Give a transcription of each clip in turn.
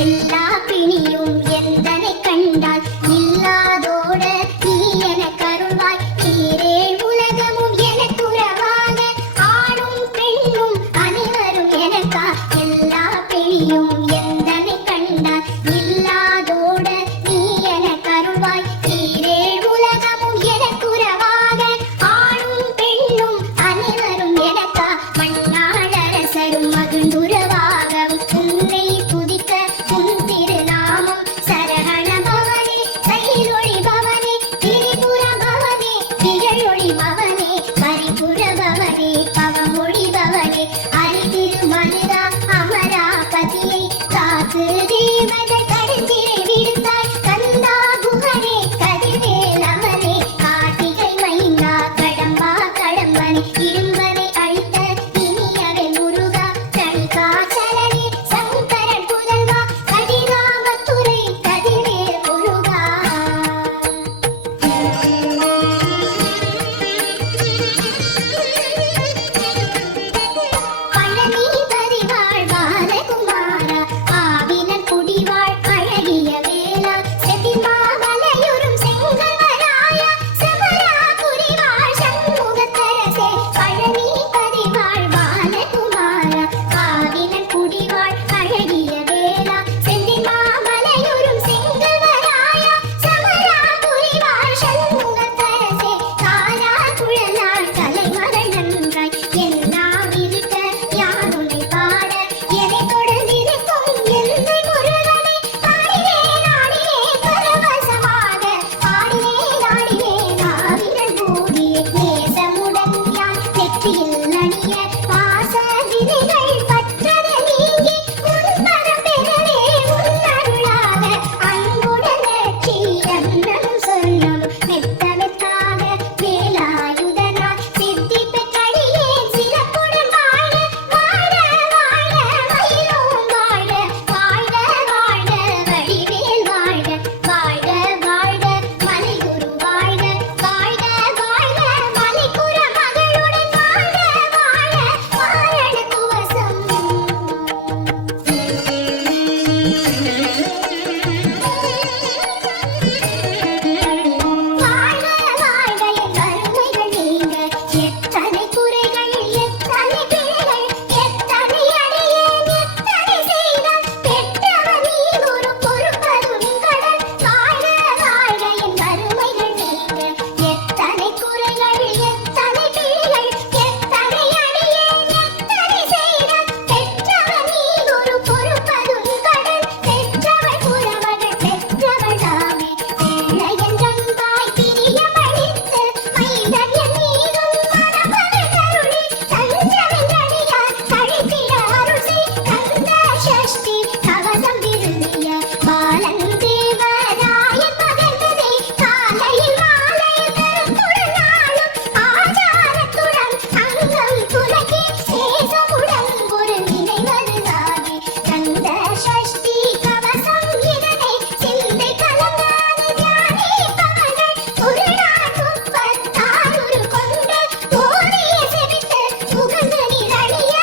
எல்லா பிணியும் எந்தனை கண்டால் இல்லாதோட நீ எனக்கு அருள்வாய். ஈரேழ் உலகமும் எனக்கு உறவாக ஆணும் பெண்ணும் அனைவரும் எனக்கா. எல்லா பிணியும் எந்தனை கண்டால் இல்லாதோட நீ எனக்கு அருள்வாய். ஈரேழ் உலகமும் எனக்கு உறவாக ஆணும் பெண்ணும் அனைவரும் எனக்கா. மண்ணாள் அரசரும் மகிழ்ந்துறவாகவும் உன்னை துதிக்க உன் திருநாமம். சரவண பவனே சைலொளி பவனே திரிபுர பவனே திகழொளி பவனே பரிபுர பவனே பவமொழி பவனே அரிதிரு மருதா அமராபதியை காத்து தேவதை கடுத்திரை விடுத்தாய். கந்தா குகனே கதிர்வேல் அமனே கார்த்திகை மைந்தா கடம்பா கடம்பனே இரும்பனை அழித்த இனியவை முருகா. கணிகாச்சலனே சங்கரன் புதல்வா கதிராமத்துறை கதிர்வேல் முருகா. பழனி பரிவாழ் பாலகுமாரா ஆவினன் குடிவாழ் அழகிய வேளா. செதிமாமலையுறும் செங்கல்வராயா சமரா புரிவாழ் சண்முகத்தரசே. பழனி பரிவாழ் பாலகுமாரா ஆவினன் குடிவாழ் அழகிய வேளா. செதிமாமலையுறும் செங்கல்வராயா சமரா புரிவாழ் சண்முகத்தரசே. காரா குழலாள் கலைமகள் நன்றாய் எல்லாம் இருக்க யான் உன்னை பாட. எதை தொடர்ந்திருக்கும் எந்தை முருகனே பாடினேன் ஆடினேன் பரவசமாக. பாடினேன் ஆடினேன் ஆவினன் பூதியே நேசமுடன் யான் நெற்றியில் அணிய. பாச வினைகள் பற்றத நீங்கி உன்பதம் பெறவே உன்னருளாக. அன்புடன் நற்றி அன்னம் சொன்னம் மெத்த மெத்தாக வேலாயுதனாய் சித்தி பெற்றடியேன் சிறப்புடன் வாழ. வாழ வாழ மயிலும் வாழ வாழ்க வாழ்க வடிவேல் வாழ்க. வாழ்க வாழ்க மலைகுரு வாழ்க. வாழ்க வாழ்க மலைக்குற மகளுடன் வாழ்க வாழ வாழ குவசம். வாழ்க வாழ்க என் வறுமைகள் நீங்க. எத்தனை குறைகள் எத்தனை பிழைகள் எத்தனை அடியேன் எத்தனை செய்தால் பெற்றவன் நீ ஒரு பொறுப்பதும் கடன். வாழ்க வாழ்க என் வறுமைகள் நீங்க. எத்தனை குறைகள் எத்தனை பிழைகள் எத்தனை அடியேன் எத்தனை செய்தால் பெற்றவன் நீ ஒரு பொறுப்பதும் கடன். பெற்றவள் புறவகள் பெற்றவள் தாமே பிள்ளை என்றன்பாய் பிரியமளித்து மைந்தன் என் மீதும் மனமகள் கருளி தஞ்சமென்றடியார் தழைத்திட அருள் செய். கந்த சஷ்டி கவசம் விரும்பிய பாலன் தேவராயன் மகனதே. காலையில் மாலையில் கருத்துடன் நாளும் ஆச்சாரத்துடன் அங்கம் துலக்கி சேசமுடன் ஒரு நினைவதுதாகி. கந்த சஷ்டி கவசம் இதனை சிந்தை கலங்காது தியானிப்பவர்கள் ஒரு நாள் 36 கொண்டு ஓதிய செவித்து உகந்து நிரழிய.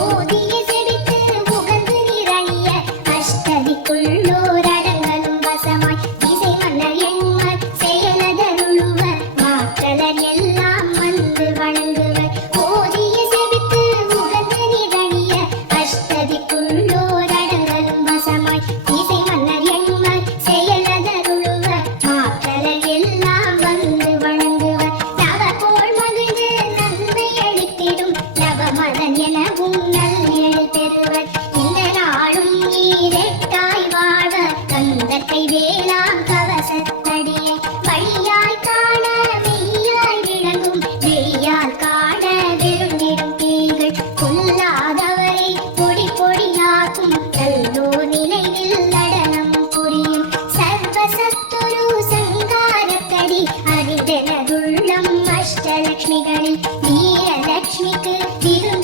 ஓதிய செவித்து உகந்து நிரழிய அஷ்டதிக்குள்ளோர் அடங்கலும் வசமாய். இசை மன்னர் எண்மர் செயலதருளுவர் மாற்றலர் எல்லாம் வந்து வணங்குவர். ஓதிய செவித்து உகந்து நிரழிய அஷ்டதிக்குள்ளோர் அடங்கலும் வசமாய். இசை மன்னர் எண்மர் செயலதருளுவர் மாற்றலர் எல்லாம் வந்து வணங்குவர். நவகோள் மகிழ்ந்து நன்மை அளித்திடும் நவமதன் எனவும் நல்எழு பெறுவர். இந்த நாளும் ஈரெட்டாய் வாழ கந்தத்தை வேளாம் கவசத்தடியை. வழியாய் காண மெய்யாய் விளங்கும் வெய்யால் காண விருந்திடும் தீங்கள். கொல்லாதவரை பொடி பொடியாக்கும் நல்லோ நிலையில் நடனம் புரியும். சர்வசத்துரு சங்காரத்தடி அறிந்தெனதுள்ளம் அஷ்டலக்ஷ்மிகளில் வீரலக்ஷ்மிக்கு விருந்து